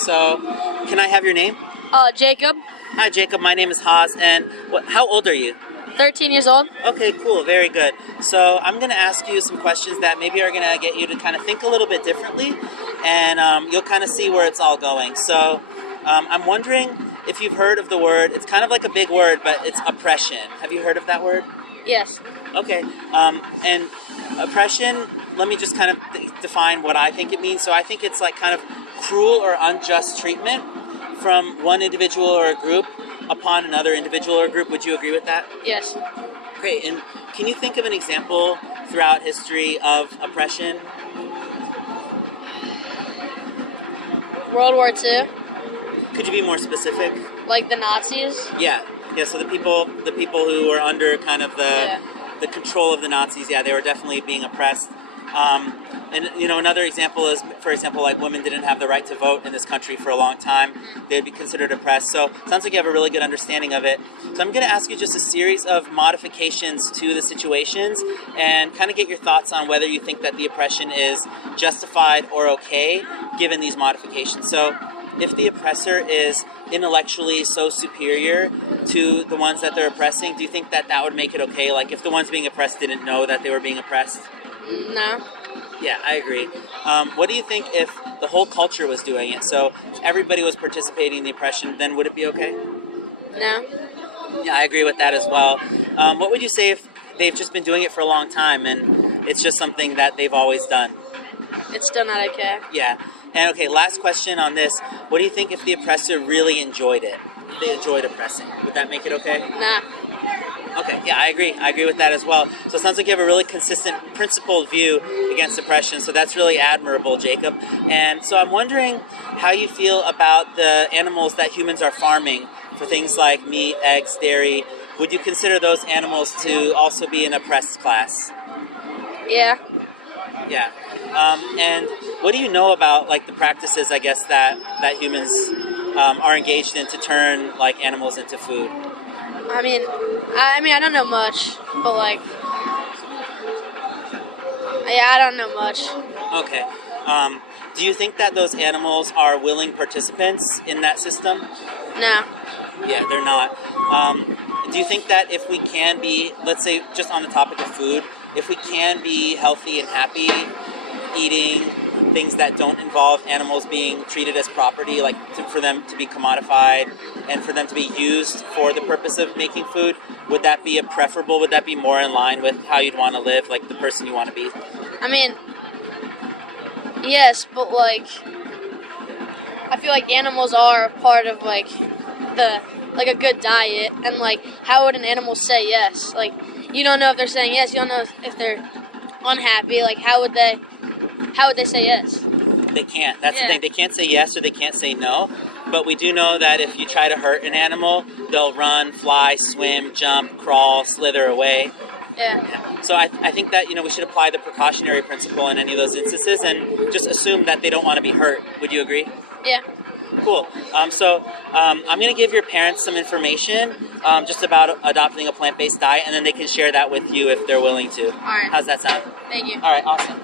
So, can I have your name? Jacob, Hi, Jacob. My name is Haas, and how old are you? 13 years old. Okay, cool. Very good. So, I'm going to ask you some questions that maybe are going to get you to kind of think a little bit differently, and you'll kind of see where it's all going. So, I'm wondering if you've heard of the word, it's kind of like a big word, but it's oppression. Have you heard of that word? Yes. Okay. And oppression, let me just kind of define what I think it means. So I think it's like kind of cruel or unjust treatment from one individual or a group upon another individual or group. Would you agree with that? Yes. Great. And can you think of an example throughout history of oppression? World War II, Could you be more specific? like the Nazis. Yeah. Yeah, so the people who were under kind of the control of the Nazis, yeah, they were definitely being oppressed. And another example is, for example, like women didn't have the right to vote in this country for a long time. They'd be considered oppressed. So it sounds like you have a really good understanding of it. So I'm going to ask you just a series of modifications to the situations and kind of get your thoughts on whether you think that the oppression is justified or okay given these modifications. So if the oppressor is intellectually so superior to the ones that they're oppressing, do you think that that would make it okay? Like if the ones being oppressed didn't know that they were being oppressed? No. Yeah, I agree. What do you think if the whole culture was doing it? So if everybody was participating in the oppression, then would it be okay? No. Yeah, I agree with that as well. What would you say if they've just been doing it for a long time and it's just something that they've always done? It's still not okay. Yeah. And okay, last question on this. What do you think if the oppressor really enjoyed it? If they enjoyed oppressing, would that make it okay? Nah. Okay, yeah, I agree. I agree with that as well. So it sounds like you have a really consistent, principled view against oppression. So that's really admirable, Jacob. And so I'm wondering how you feel about the animals that humans are farming for things like meat, eggs, dairy. Would you consider those animals to also be an oppressed class? Yeah. Yeah. And what do you know about like the practices, I guess, that humans are engaged in to turn like animals into food? I mean, I don't know much, but like, yeah, I don't know much. Okay. Do you think that those animals are willing participants in that system? No. Yeah, they're not. Do you think that if we can be, let's say, just on the topic of food, if we can be healthy and happy eating things that don't involve animals being treated as property, like for them to be commodified and for them to be used for the purpose of making food, would that be preferable? Would that be more in line with how you'd want to live, like the person you want to be? I mean, yes, but like, I feel like animals are a part of like a good diet, and like, how would an animal say yes? Like, you don't know if they're saying yes. You don't know if they're unhappy. Like, how would they say yes? They can't. That's the thing. They can't say yes or they can't say no. But we do know that if you try to hurt an animal, they'll run, fly, swim, jump, crawl, slither away. Yeah. So I think that we should apply the precautionary principle in any of those instances and just assume that they don't want to be hurt. Would you agree? Yeah. Cool. I'm going to give your parents some information just about adopting a plant-based diet, and then they can share that with you if they're willing to. All right. How's that sound? Thank you. All right, awesome.